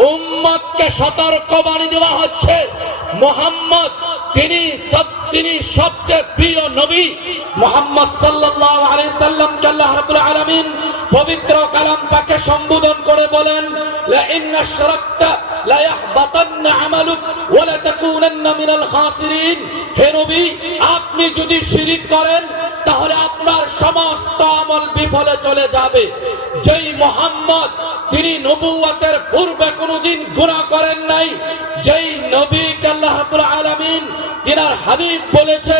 উম্মতকে সতর্ক বাণী দেওয়া হচ্ছে। মোহাম্মদ তিনি সব- তিনি সবচেয়ে প্রিয় নবী। মোহাম্মদ সাল্লাল্লাহু আলাইহি সাল্লামকে আল্লাহ আলামিন পবিত্র কালাম পাকে সম্বোধন করে বলেন আপনি যদি শিরিক করেন, তাহলে আপনার সমস্ত আমল বিফলে চলে যাবে। যেই মোহাম্মদ তিনি নবুয়াতের পূর্বে কোনোদিন গুনাহ করেন নাই। যেই নবী আল্লাহ রাব্বুল আলামিন তিনার হাবিব বলেছে,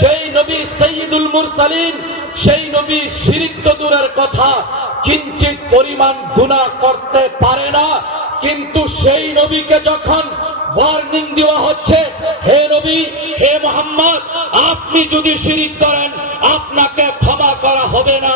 যেই নবী সৈয়দুল মুরসালিন, সেই নবী শিরিক দূরের কথা, কিঞ্চিত পরিমাণ গুনাহ করতে পারে না। কিন্তু সেই নবীকে যখন ওয়ার্নিং দেওয়া হচ্ছে, হে নবী, হে মোহাম্মদ, আপনি যদি শিরিক করেন আপনাকে ক্ষমা করা হবে না।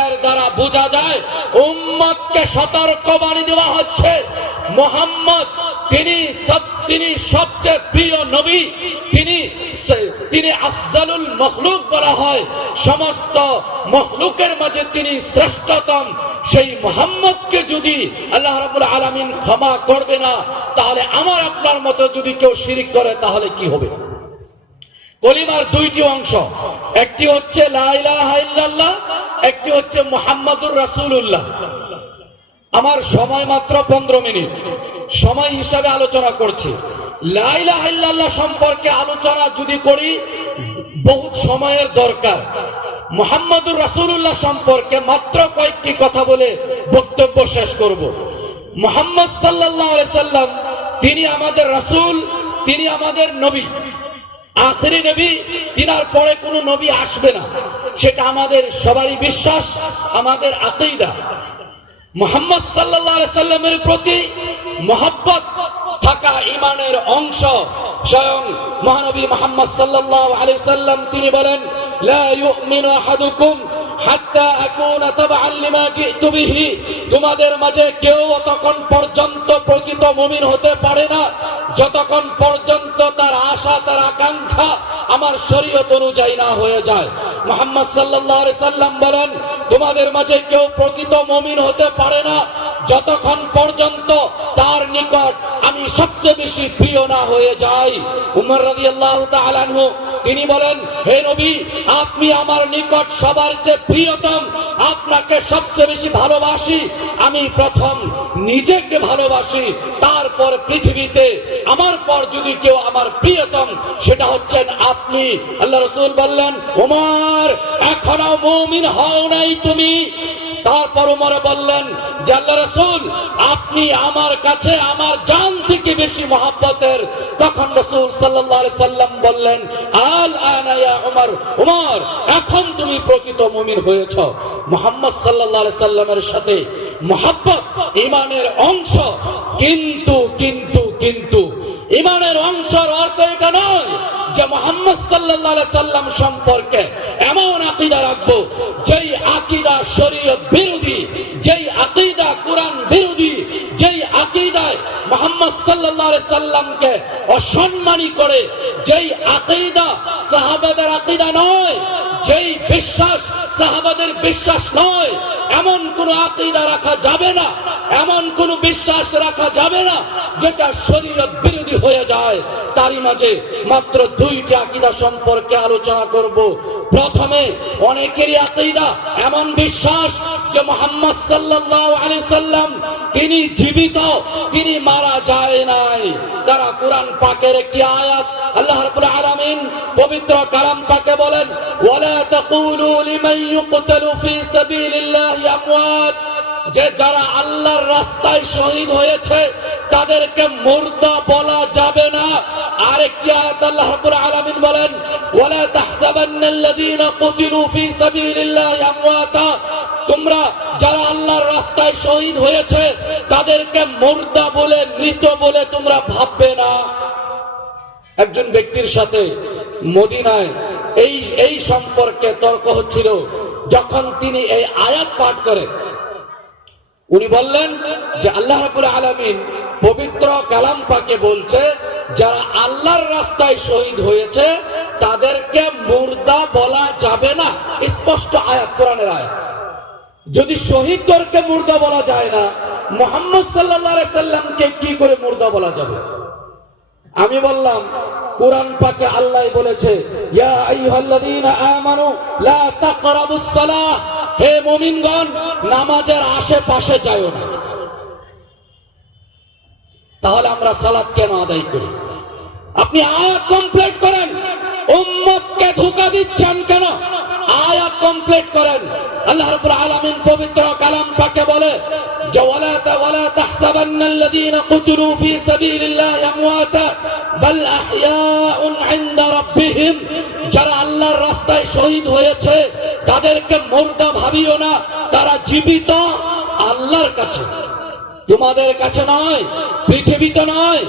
এর দ্বারা বোঝা যায়, উম্মতকে সতর্ক বাণী দেওয়া হচ্ছে। মোহাম্মদ, তিনি তিনি সবচেয়ে প্রিয় নবী। তিনি তিনি আফজালুল মখলুক বলা হয়। সমস্ত মখলুকের মাঝে তিনি শ্রেষ্ঠতম। সেই মোহাম্মদকে যদি আল্লাহ রাবুল আলামিন ক্ষমা করবে না, তাহলে আমার আপনার মতো যদি কেউ শিরিক করে, তাহলে কি হবে? কলিমার দুইটি অংশ। একটি হচ্ছে একটি হচ্ছে মোহাম্মদুর রাসূলুল্লাহ। আমার সময় মাত্র পনেরো মিনিট। সময় হিসাবে আলোচনা করছি। লাইলাহ সম্পর্কে আলোচনা যদি করি, বহুত সময়ের দরকার। মোহাম্মদুর রাসূলুল্লাহ সম্পর্কে মাত্র কয়েকটি কথা বলে বক্তব্য শেষ করব। মোহাম্মদ আলাইহি সাল্লাম, তিনি আমাদের রাসূল, তিনি আমাদের নবী। আখেরি নবী তিনার পরে কোন নবী আসবে না। সেটা আমাদের সবারই বিশ্বাস, আমাদের আকিদা। মোহাম্মদ সাল্লা সাল্লামের প্রতি মহাব্বত থাকা ইমানের অংশ স্বয়ং মহানবী মোহাম্মদ সাল্লাহ আলি সাল্লাম তিনি বলেন, লা ইউমিনু আহাদুকুম তোমাদের মাঝে কেউ অতক্ষণ পর্যন্ত প্রকৃত মুমিন হতে পারে না। যতক্ষণ পর্যন্ত তার আশা, তার আকাঙ্ক্ষা আমার শরীয়ত অনুযায়ী না হয়ে যায়। মোহাম্মদ আলাইহি সাল্লাম বলেন, তোমাদের মাঝে কেউ প্রকৃত মমিন হতে পারে না। যতক্ষণ পর্যন্ত তার নিকট আমি সবচেয়ে বেশি প্রিয় না হয়ে যাই। উমর তাআলা আনহু তিনি বলেন, হে নবী, আপনি আমার নিকট সবার চেয়ে প্রিয়তম। আপনাকে সবচেয়ে বেশি ভালোবাসি। আমি প্রথম নিজেকে ভালোবাসি। তারপর পৃথিবীতে আমার পর যদি কেউ আমার প্রিয়তম, সেটা হচ্ছেন আপনি। আল্লাহ রসুল বললেন, ওমর, এখনও মুমিন হও নাই তুমি। তারপর উমর বললেন আল্লাহ রসুল, আপনি আমার কাছে আমার জান থেকে বেশি মহাব্বতের। তখন রসুল সাল্লাম বললেন, আল আনা ইয়া উমর উমর, এখন তুমি প্রকৃত মুমিন হয়েছ। মোহাম্মদ আলাইহি সাল্লামের সাথে মহাব্বত ইমানের অংশ, কিন্তু কিন্তু কিন্তু। ইমানের অংশের অর্থ এটা নয় যে মোহাম্মদ আলাইহি সাল্লাম সম্পর্কে এমন আকীদা রাখব, যেই আকীদা শরীয়ত বিরোধী, যেই আকীদা কোরআন বিরোধী, যেই আকীদায় মোহাম্মদ আলাইহি সাল্লামকে অসম্মানী করে, যেই আকীদা সাহাবাদের আকীদা নয়, যেই বিশ্বাস সাহাবাদের বিশ্বাস নয়, এমন কোন আকীদা রাখা যাবে না, এমন কোন বিশ্বাস রাখা যাবে না, যেটা শরীয়ত বিরোধী হয়ে যায়, তারই মাঝে মাত্র দুইটি আকীদা সম্পর্কে আলোচনা করব। প্রথমে, অনেকেরই আকীদা এমন বিশ্বাস যে মোহাম্মদ সাল্লাল্লাহু আলাইহি সাল্লাম তিনি জীবিত, তিনি মারা যায় নাই। তারা কোরআন পাকের একটি আয়াত, আল্লাহ রাব্বুল আলামিন পবিত্র কালাম পাকে বলেন, ওয়ালা তাকুলু লিমান ইউকতালু ফি সাবিলিল্লাহি আমওয়াত। যে যারা আল্লাহর রাস্তায় শহীদ হয়েছে, তাদেরকে মুর্দা বলা যাবে না। আরেকটি আয়াত আল্লাহ রাব্বুল আলামিন বলেন, ওয়ালা তাহসাবান্নাল্লাযীনা কুতিলু ফি সাবিলিল্লাহি আমওয়াতা। তোমরা যারা আল্লাহর রাস্তায় শহীদ হয়েছে, তাদেরকে মুর্দা বলে, মৃত বলে তোমরা ভাববে না। একজন ব্যক্তির সাথে মদিনায় এই এই সম্পর্কে তর্ক হচ্ছিল, যখন তিনি এই আয়াত পাঠ করেন উনি বললেন যে আল্লাহ রাবুল আলমিন পবিত্র কালাম পাকে বলছে, যারা আল্লাহর রাস্তায় শহীদ হয়েছে, তাদেরকে মুর্দা বলা যাবে না। স্পষ্ট আয়াত, কোরআনের আয়াত। যদি শহীদদেরকে মুর্দা বলা যায় না, মোহাম্মদ সাল্লাহ সাল্লামকে কি করে মুর্দা বলা যাবে? আমি বললাম, কোরআন পাকে আল্লাহ বলেছে, ইয়া আইয়ুহাল্লাযীনা আমানু, লা তাকরাবুস সালাহ। হে মুমিনগণ, নামাজের আশেপাশে যাও না। তাহলে আমরা সালাত কেন আদায় করি? আপনি আয়াত কমপ্লিট করেন, উম্মতকে ধোকা দিচ্ছেন কেন? আয়াত কমপ্লিট করেন। আল্লাহ রাব্বুল আলামিন পবিত্র কালাম পাকে বলে, যে ওয়ালা তা ওয়ালা তাহসাবান্নাল্লাযীনা কুতিলু ফী সাবিলিল্লাহি আমওয়াতা, বাল আহইয়াউন ইনদা রাব্বিহিম, যারা আল্লাহর রাস্তায় শহীদ হয়েছে তাদেরকে মুর্দা ভাবিও না, তারা জীবিত আল্লাহর কাছে। তোমাদের কাছে নয়, পৃথিবীতে নয়।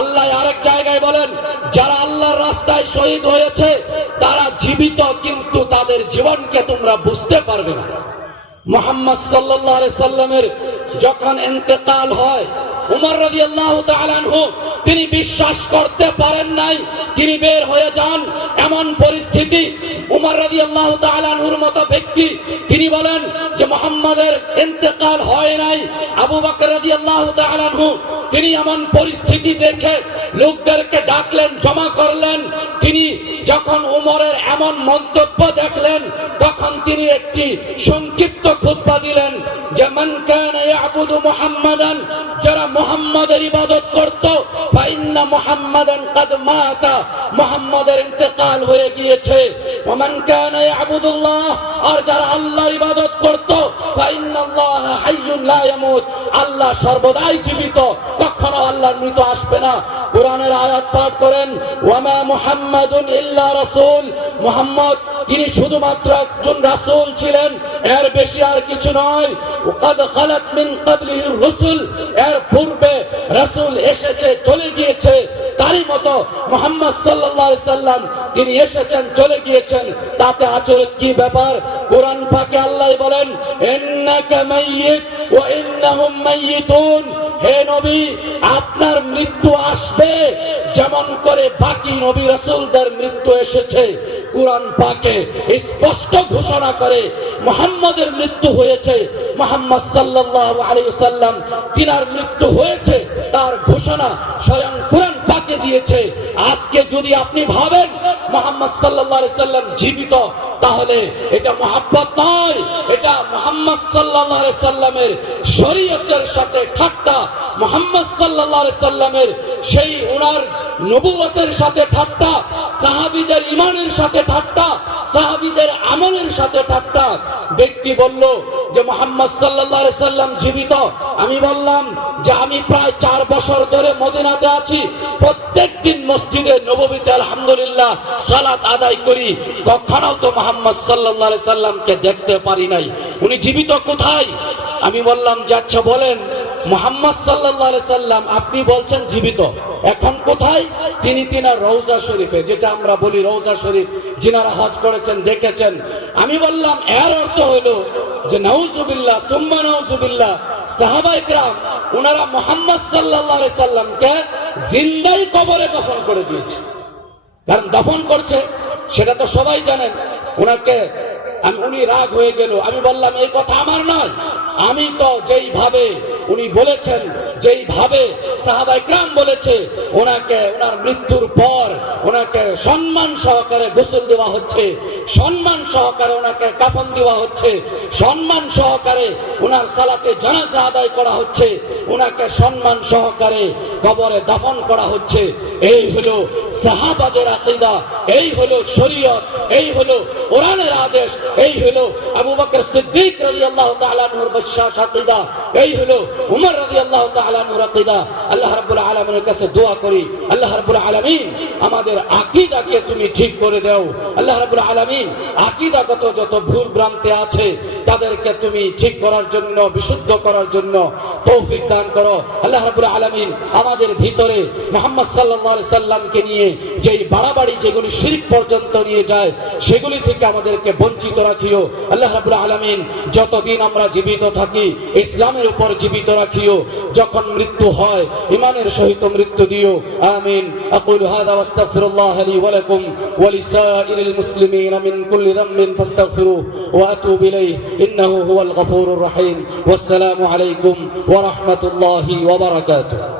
আল্লাহ আরেক জায়গায় বলেন, যারা আল্লাহর রাস্তায় শহীদ হয়েছে, তারা জীবিত, কিন্তু তাদের জীবনকে তোমরা বুঝতে পারবে না। মোহাম্মদ সাল্লাহ সাল্লামের যখন ইন্তেকাল হয়, উমর রাজি আল্লাহ তিনি বিশ্বাস করতে পারেন নাই, তিনি বের হয়ে যান, এমন পরিস্থিতি উমর রাজি আল্লাহ তালানহুর মতো ব্যক্তি, তিনি বলেন যে মোহাম্মদের ইন্তেকাল হয় নাই। আবু বকর রাজি আল্লাহ তালানহু তিনি এমন পরিস্থিতি দেখে লোকদেরকে ডাকলেন, জমা করলেন। তিনি যখন উমরের এমন মন্তব্য দেখলেন, তখন তিনি একটি সংক্ষিপ্ত খুতবা দিলেন যে, মান কানা ইয়াবুদু মুহাম্মাদান যারা মুহাম্মাদের ইবাদত করত, ফাইন্না মুহাম্মাদান কাদ মাতা, মুহাম্মাদের ইন্তেকাল হয়ে গিয়েছে। ওমান কানা ইয়াবুদুল্লাহ আর যারা আল্লাহর ইবাদত করত লা ইয়ামুত। আল্লাহ সর্বদাই জীবিত। কখনো আল্লাহর মৃত আসবে না। কোরআনের আয়াত পাঠ করেন, ওয়ামা মুহাম্মাদুন ইল্লা রাসূল। মুহাম্মদ, তিনি শুধুমাত্র একজন রাসূল ছিলেন, এর বেশি আর কিছু নয়। ওয়াকাদ খালাত মিন ক্বাবলিহির রাসূল। এর পূর্বে রাসূল এসেছে, চলে গিয়েছে, তারই মতো মুহাম্মদ সাল্লাল্লাহু আলাইহি সাল্লাম তিনি এসেছেন, চলে গিয়েছেন। তাতে আচরিত কি ব্যাপার? কোরআন পাকে আল্লাহ বলেন, ইন্নাকা মাইয়িত ওয়া ইন্নাহুম মাইয়িতুন। হে নবী, আপনার মৃত্যু আসবে। যেমন করে বাকি নবী রাসূলদের মৃত্যু এসেছে। কোরআন পাকে স্পষ্ট ঘোষণা করে মুহাম্মাদের মৃত্যু হয়েছে। মুহাম্মদ সাল্লাল্লাহু আলাইহি সাল্লাম তিনার মৃত্যু হয়েছে, তার ঘোষণা স্বয়ং কোরআন পাকে দিয়েছে। আজকে যদি আপনি ভাবেন মুহাম্মদ সাল্লাহ সাল্লাম জীবিত, তাহলে এটা মোহাম্মত নয়, এটা মোহাম্মদ সাল্লাহ সাল্লামের শরীয়তের সাথে ঠাট্টা। মোহাম্মদ সাল্লাহ সাল্লামের সেই ওনার নবুয়তের সাথে ঠাট্টা সাহাবীদের ইমানের সাথে ঠাট্টা, সাহাবীদের আমলের সাথে ঠাট্টা। ব্যক্তি বলল যে, মোহাম্মদ আলাইহি সাল্লাম জীবিত। আমি বললাম যে, আমি প্রায় চার বছর ধরে মদিনাতে আছি। প্রত্যেক দিন মসজিদে নববীতে আলহামদুলিল্লাহ সালাত আদায় করি। কখনো তো মোহাম্মদ আলাইহি সাল্লামকে দেখতে পারি নাই। উনি জীবিত কোথায়? আমি বললাম, যে আচ্ছা বলেন। মোহাম্মদ আলাইহি সাল্লাম, আপনি বলছেন জীবিত। এখন কোথায়? তিনি তিনার রৌজা শরীফে, যেটা আমরা বলি রৌজা শরীফ। যিনারা হজ করেছেন, দেখেছেন। আমি বললাম, এর অর্থ হলো যে, নাউজুবিল্লাহ, সুম্মা নাউজুবিল্লাহ সাহাবাই গ্রাম ওনারা মোহাম্মদ আলাইহি সাল্লামকে জিন্দাই কবরে দফন করে দিয়েছে। কারণ দফন করছে, সেটা তো সবাই জানেন। ওনাকে উনি রাগ হয়ে গেল। আমি বললাম, এই কথা আমার নয়। আমি তো যেইভাবে উনি বলেছেন যেইভাবে সাহাবাই গ্রাম বলেছে, ওনাকে, ওনার মৃত্যুর পর ওনাকে সম্মান সহকারে গোসল দেওয়া হচ্ছে, সম্মান সহকারে ওনাকে কাফন দেওয়া হচ্ছে, সম্মান সহকারে ওনার সালাতে জানাজা আদায় করা হচ্ছে, ওনাকে সম্মান সহকারে কবরে দাফন করা হচ্ছে। এই হলো সাহাবাদের আকিদা, এই হলো শরীয়ত, এই হলো কোরআনের আদেশ, এই হলো আবু বকর সিদ্দিক রাদিয়াল্লাহু তাআলা আনহুর বিশ্বাস আকিদা, এই হলো উমর রাদিয়াল্লাহু তাআলা তাদেরকে তুমি ঠিক করার জন্য, বিশুদ্ধ করার জন্য তৌফিক দান করো। আল্লাহ আমাদের ভিতরে সাল্লামকে নিয়ে যেই বাড়াবাড়ি, যেগুলি শিরিক পর্যন্ত নিয়ে যায়, সেগুলি থেকে আমাদেরকে বঞ্চিত রাখিও। আল্লাহ রাব্বুল আলামিন যতদিন আমরা জীবিত থাকি, ইসলামের উপর জীবিত রাখিও। যখন মৃত্যু হয়, ইমানের সহিত মৃত্যু দিও। আমিন। আকুল হাদা ওয়াস্তাগফিরুল্লাহ লি ওয়া লাকুম ওয়া লিসাইরিল মুসলিমিন মিন কুল্লি যামবিন ফাস্তাগফিরুহ ওয়া আতুবু ইলাইহি। ইন্নাহু হুয়াল গফুরুর রহিম। ওয়াসসালামু আলাইকুম ওয়া রাহমাতুল্লাহি ওয়া বারাকাতুহু।